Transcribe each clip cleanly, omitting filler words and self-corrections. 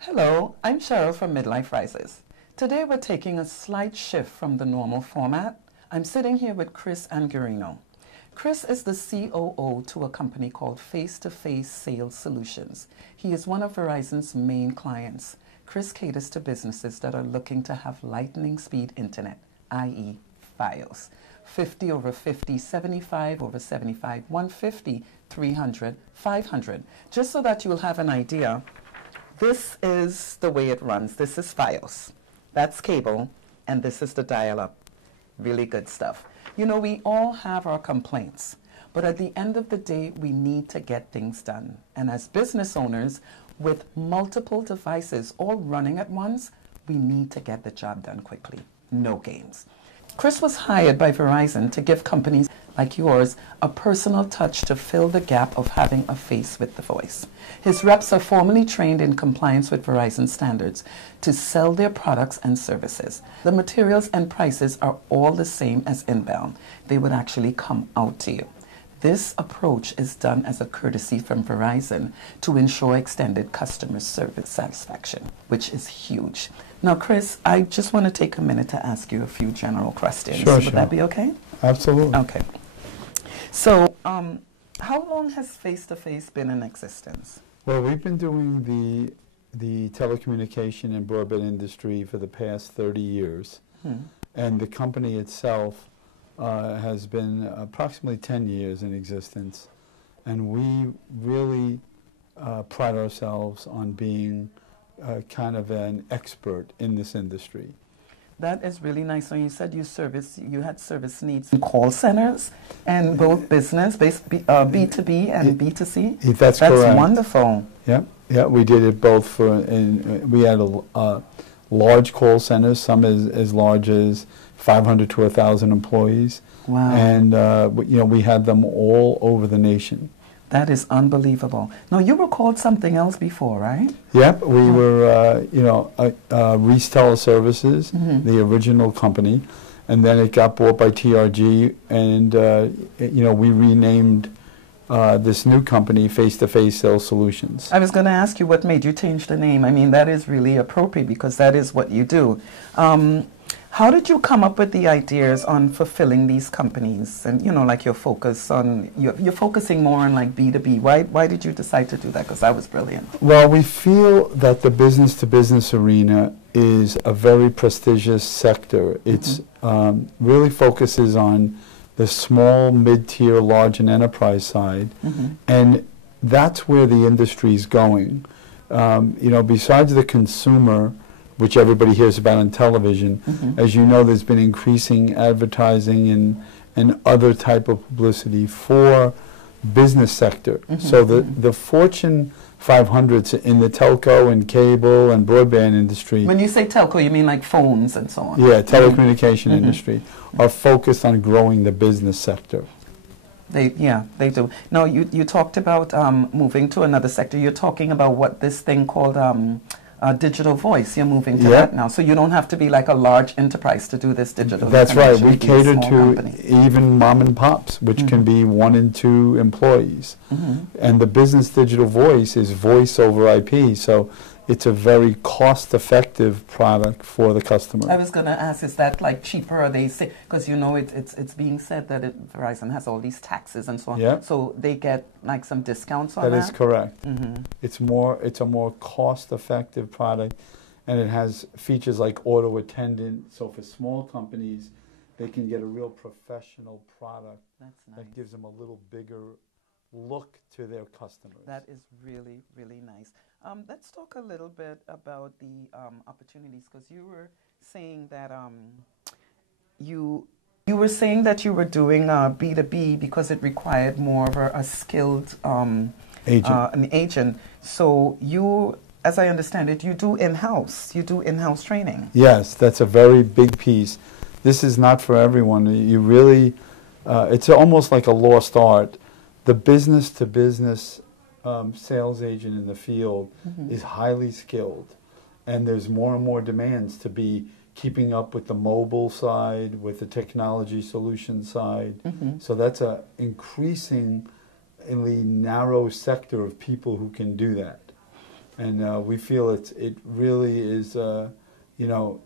Hello, I'm Cheryl from MidLife Rises. Today we're taking a slight shift from the normal format. I'm sitting here with Chris Angarino. Chris is the COO to a company called Face-to-Face Sales Solutions. He is one of Verizon's main clients. Chris caters to businesses that are looking to have lightning speed internet, i.e. Fios. 50 over 50, 75 over 75, 150, 300, 500. Just so that you'll have an idea, this is the way it runs. This is Fios. That's cable, and this is the dial-up. Really good stuff. You know, we all have our complaints, but at the end of the day, we need to get things done. And as business owners with multiple devices all running at once, we need to get the job done quickly. No games. Chris was hired by Verizon to give companies like yours a personal touch to fill the gap of having a face with the voice. His reps are formally trained in compliance with Verizon standards to sell their products and services. The materials and prices are all the same as inbound. They would actually come out to you. This approach is done as a courtesy from Verizon to ensure extended customer service satisfaction, which is huge. Now, Chris, I just want to take a minute to ask you a few general questions. Sure, Would that be okay? Absolutely. Okay. So, how long has Face-to-Face been in existence? Well, we've been doing the telecommunication and broadband industry for the past 30 years. And the company itself has been approximately 10 years in existence. And we really pride ourselves on being kind of an expert in this industry. That is really nice. So you said you had service needs in call centers and both business, B2B and B2C? That's correct. That's wonderful. Yeah, we did it both for, and we had large call centers, some as large as 500 to 1,000 employees. Wow. And, you know, we had them all over the nation. That is unbelievable. Now, you were called something else before, right? Yep, we were, you know, Reseller Services, the original company, and then it got bought by TRG, and, you know, we renamed this new company Face-to-Face Sales Solutions. I was going to ask you what made you change the name. I mean, that is really appropriate because that is what you do. How did you come up with the ideas on fulfilling these companies and, you know, like your focus on, you're focusing more on like B2B. Why did you decide to do that? Because that was brilliant. Well, we feel that the business-to-business arena is a very prestigious sector. It's really focuses on the small, mid-tier, large, and enterprise side. And that's where the industry is going. You know, besides the consumer, which everybody hears about on television, as you know, there's been increasing advertising and other type of publicity for business sector. So the Fortune 500s in the telco and cable and broadband industry. When you say telco, you mean like phones and so on? Yeah, telecommunication industry are focused on growing the business sector. They do. Now, you talked about moving to another sector. You're talking about what this thing called digital voice. You're moving to that now. So you don't have to be like a large enterprise to do this digital. That's right. We cater to even mom and pops, which can be 1 and 2 employees. And the business digital voice is voice over IP. So it's a very cost-effective product for the customer. I was going to ask, is that like cheaper? Or they say, because you know it's being said that Verizon has all these taxes and so on. So they get like some discounts on that? That is correct. It's a more cost-effective product, and it has features like auto attendant. So for small companies, they can get a real professional product That's nice. that gives them a little bigger look to their customers. That is really, really nice. Let's talk a little bit about the opportunities, because you were saying that you were saying that you were doing B2B because it required more of a skilled an agent. So you, as I understand it, you do in-house. You do in-house training. Yes, that's a very big piece. This is not for everyone. You really, it's almost like a lost art. The business-to-business sales agent in the field is highly skilled, and there's more and more demands to be keeping up with the mobile side, with the technology solution side. So that's an increasingly narrow sector of people who can do that. And we feel it really is,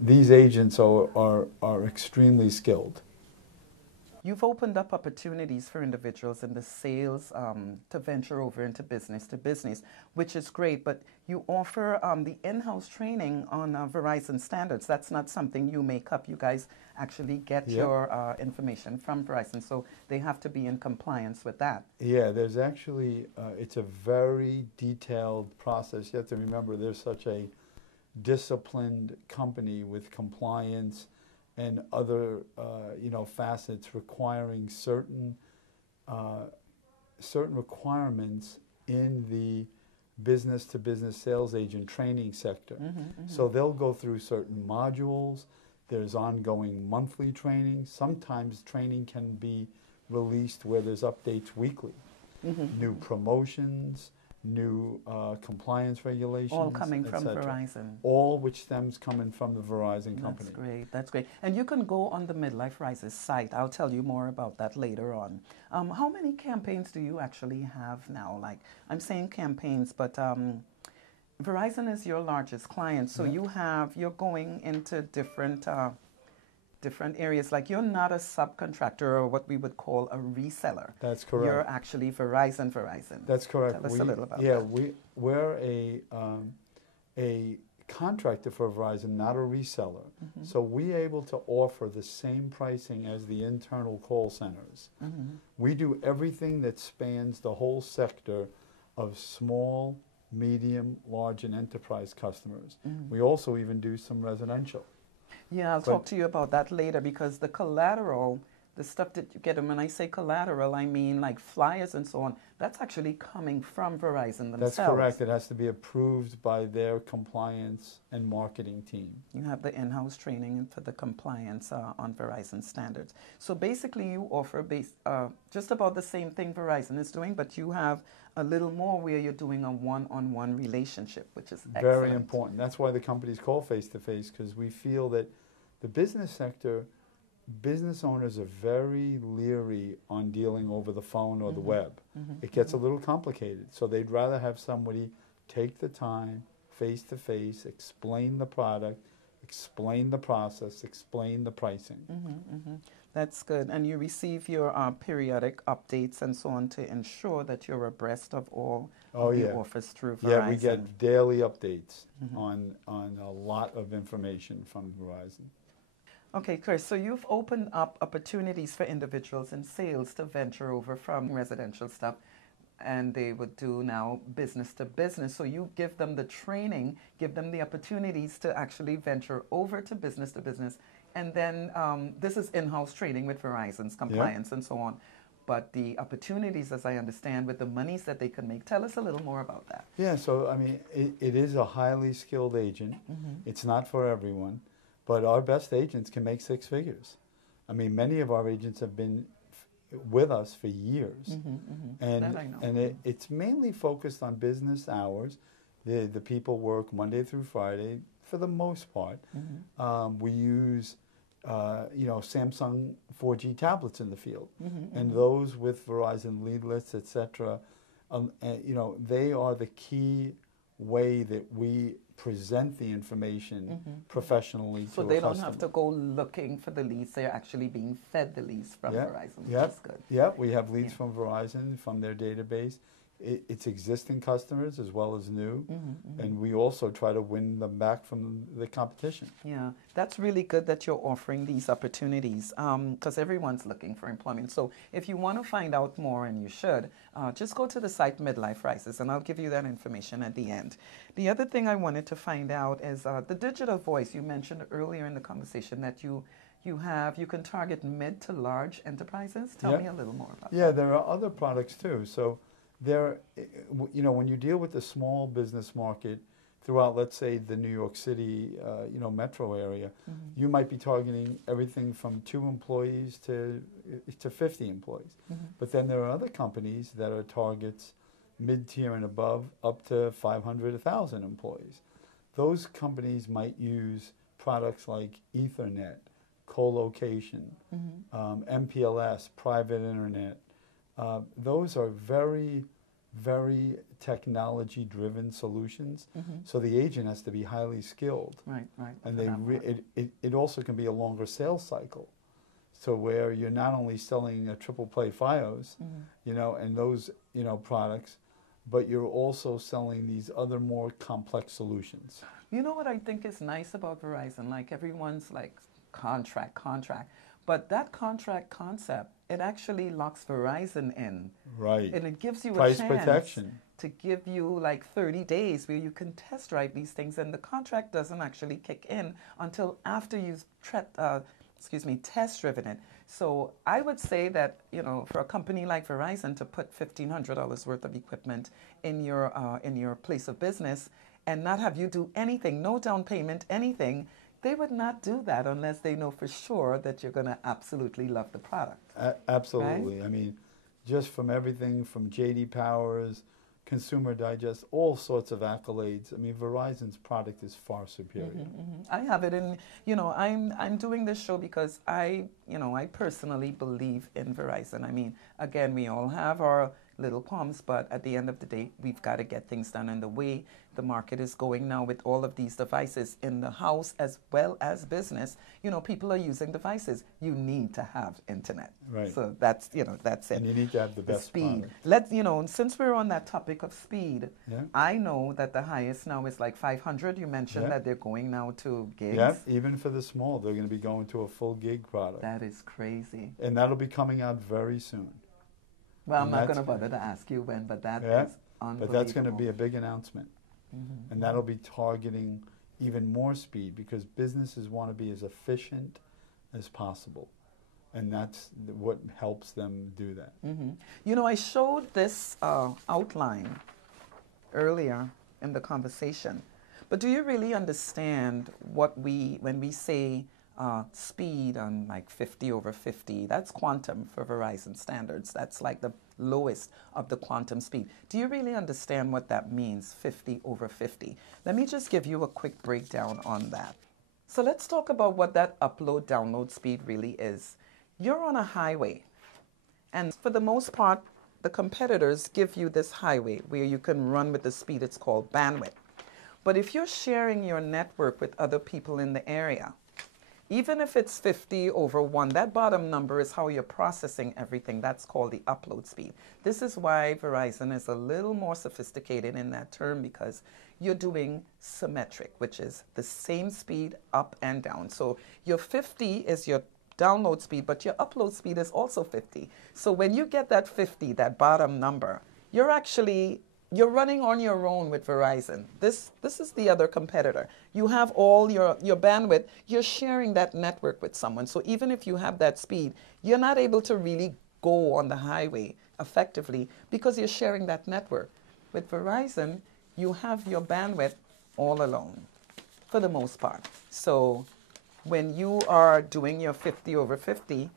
these agents are extremely skilled. You've opened up opportunities for individuals in the sales to venture over into business to business, which is great, but you offer the in-house training on Verizon standards. That's not something you make up. You guys actually get your information from Verizon, so they have to be in compliance with that. Yeah, there's actually, it's a very detailed process. You have to remember there's such a disciplined company with compliance and other, facets requiring certain requirements in the business-to-business sales agent training sector. So they'll go through certain modules. There's ongoing monthly training. Sometimes training can be released where there's updates weekly. New promotions, new compliance regulations, all coming from Verizon. All which stems coming from the Verizon company. That's great. That's great. And you can go on the MidLife Rises site. I'll tell you more about that later on. How many campaigns do you actually have now? Like, I'm saying campaigns, but Verizon is your largest client, so you're going into different areas. Like, you're not a subcontractor or what we would call a reseller. That's correct. You're actually Verizon. That's correct. Tell us a little about that. Yeah, we're a contractor for Verizon, not a reseller. So we're able to offer the same pricing as the internal call centers. We do everything that spans the whole sector of small, medium, large, and enterprise customers. We also even do some residential. Yeah, I'll talk to you about that later, because the collateral, the stuff that you get, and when I say collateral, I mean like flyers and so on, that's actually coming from Verizon themselves. That's correct. It has to be approved by their compliance and marketing team. You have the in-house training for the compliance on Verizon standards. So basically you offer just about the same thing Verizon is doing, but you have a little more where you're doing a one-on-one relationship, which is excellent. Very important. That's why the company's called Face-to-Face, because we feel that the business sector, business owners are very leery on dealing over the phone or the web. It gets a little complicated, so they'd rather have somebody take the time, face-to-face, explain the product, explain the process, explain the pricing. That's good. And you receive your periodic updates and so on to ensure that you're abreast of all of the offers through Verizon. Yeah, we get daily updates on a lot of information from Verizon. Okay, Chris, so you've opened up opportunities for individuals in sales to venture over from residential stuff, and they would do now business to business. So you give them the training, give them the opportunities to actually venture over to business, and then this is in-house training with Verizon's compliance and so on. But the opportunities, as I understand, with the monies that they can make, tell us a little more about that. Yeah, so I mean, it is a highly skilled agent. It's not for everyone. But our best agents can make six figures. I mean, many of our agents have been with us for years. And it's mainly focused on business hours. The people work Monday through Friday for the most part. We use Samsung 4G tablets in the field. And those with Verizon leadlets, etc., they are the key way that we present the information professionally to a customer. So they don't have to go looking for the leads. They're actually being fed the leads from Verizon, which is good. Yeah, we have leads from Verizon, from their database. it's existing customers as well as new, Mm-hmm. and we also try to win them back from the competition. Yeah, that's really good that you're offering these opportunities because everyone's looking for employment. So if you want to find out more, and you should, just go to the site MidLife Rises, and I'll give you that information at the end. The other thing I wanted to find out is the digital voice. You mentioned earlier in the conversation that you can target mid to large enterprises. Tell me a little more about that. Yeah, there are other products too. So there, when you deal with the small business market throughout, let's say, the New York City, metro area, you might be targeting everything from 2 employees to 50 employees. But then there are other companies that are targets mid-tier and above, up to 500, 1,000 employees. Those companies might use products like Ethernet, co-location, MPLS, private internet. Those are very, very technology-driven solutions. So the agent has to be highly skilled. Right. And it also can be a longer sales cycle. So where you're not only selling a triple play Fios, and those, products, but you're also selling these other more complex solutions. You know what I think is nice about Verizon? Like everyone's like contract. But that contract concept, it actually locks Verizon in. Right. And it gives you Price a chance protection. to give you like 30 days where you can test drive these things. And the contract doesn't actually kick in until after you've test driven it. So I would say that, for a company like Verizon to put $1,500 worth of equipment in your place of business and not have you do anything, no down payment, anything, they would not do that unless they know for sure that you're going to absolutely love the product. Absolutely. Right? I mean, just from everything from J.D. Powers, Consumer Digest, all sorts of accolades. I mean, Verizon's product is far superior. I have it in, I'm doing this show because I personally believe in Verizon. I mean, again, we all have our little qualms, but at the end of the day, we've got to get things done. And the way the market is going now with all of these devices in the house as well as business, people are using devices. You need to have internet. Right. So that's it. And you need to have the best speed. product. Since we're on that topic of speed, I know that the highest now is like 500. You mentioned that they're going now to gigs. Yeah, even for the small, they're going to be going to a full gig product. That is crazy. And that'll be coming out very soon. Well, I'm not going to bother to ask you when, but that is unbelievable. But that's going to be a big announcement. And that'll be targeting even more speed because businesses want to be as efficient as possible. And that's what helps them do that. I showed this outline earlier in the conversation. But do you really understand when we say speed on like 50 over 50, that's quantum for Verizon standards. That's like the lowest of the quantum speed. Do you really understand what that means, 50 over 50? Let me just give you a quick breakdown on that. So let's talk about what that upload-download speed really is. You're on a highway, and for the most part, the competitors give you this highway where you can run with the speed. It's called bandwidth. But if you're sharing your network with other people in the area, even if it's 50 over 1, that bottom number is how you're processing everything. That's called the upload speed. This is why Verizon is a little more sophisticated in that term because you're doing symmetric, which is the same speed up and down. So your 50 is your download speed, but your upload speed is also 50. So when you get that 50, that bottom number, you're running on your own with Verizon. This is the other competitor. You have all your bandwidth. You're sharing that network with someone. So even if you have that speed, you're not able to really go on the highway effectively because you're sharing that network. With Verizon, you have your bandwidth all alone for the most part. So when you are doing your 50 over 50,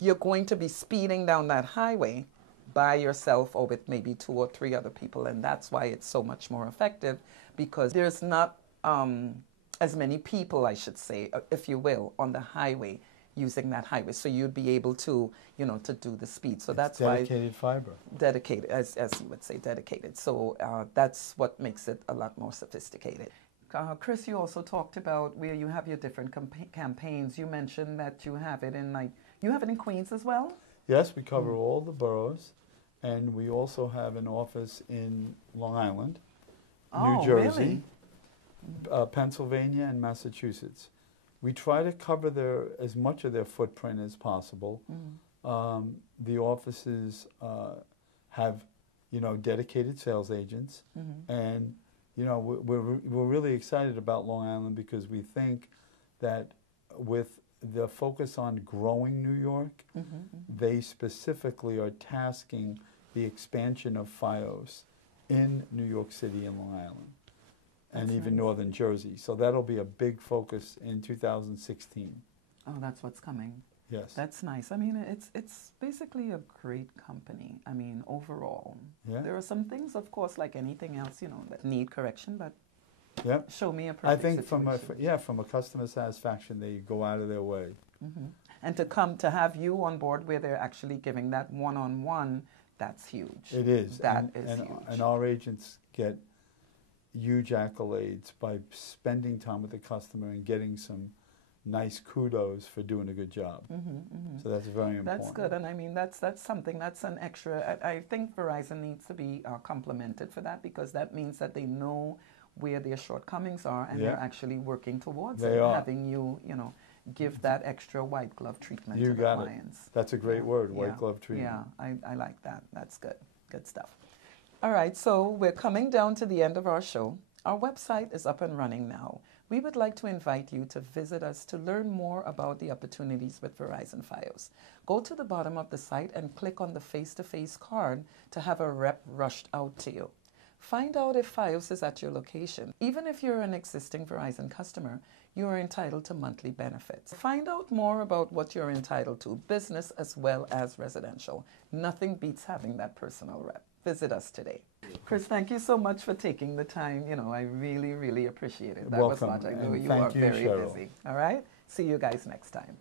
you're going to be speeding down that highway by yourself or with maybe 2 or 3 other people. And that's why it's so much more effective because there's not as many people, I should say, if you will, on the highway using that highway. So you'd be able to, to do the speed. So that's dedicated fiber. Dedicated, as you would say, dedicated. So that's what makes it a lot more sophisticated. Chris, you also talked about where you have your different campaigns. You mentioned that you have it in Queens as well? Yes, we cover all the boroughs, and we also have an office in Long Island, Oh, New Jersey, really? Pennsylvania, and Massachusetts. We try to cover as much of their footprint as possible. The offices have, dedicated sales agents, and we're really excited about Long Island because we think that with the focus on growing New York, they specifically are tasking the expansion of Fios in New York City and Long Island, and That's even nice. Northern Jersey. So that'll be a big focus in 2016. Oh, that's what's coming. Yes. That's nice. I mean, it's basically a great company. I mean, overall. Yeah. There are some things, of course, like anything else, that need correction, but Yep. show me a I perfect think situation. from a customer satisfaction, they go out of their way. And to have you on board where they're actually giving that one-on-one, that's huge. It is. That is huge. And our agents get huge accolades by spending time with the customer and getting some nice kudos for doing a good job. So that's very important. That's good, and I mean that's something, that's an extra. I think Verizon needs to be complimented for that, because that means that they know where their shortcomings are, and they're actually working towards it. Having you, give that extra white glove treatment to the clients. That's a great word, white glove treatment. Yeah, I like that. That's good. Good stuff. All right, so we're coming down to the end of our show. Our website is up and running now. We would like to invite you to visit us to learn more about the opportunities with Verizon Fios. Go to the bottom of the site and click on the face-to-face card to have a rep rushed out to you. Find out if Fios is at your location. Even if you're an existing Verizon customer, you are entitled to monthly benefits. Find out more about what you're entitled to, business as well as residential. Nothing beats having that personal rep. Visit us today. Chris, thank you so much for taking the time. I really, really appreciate it. That was Welcome. much. I know And you thank are you, very Cheryl. busy. All right? See you guys next time.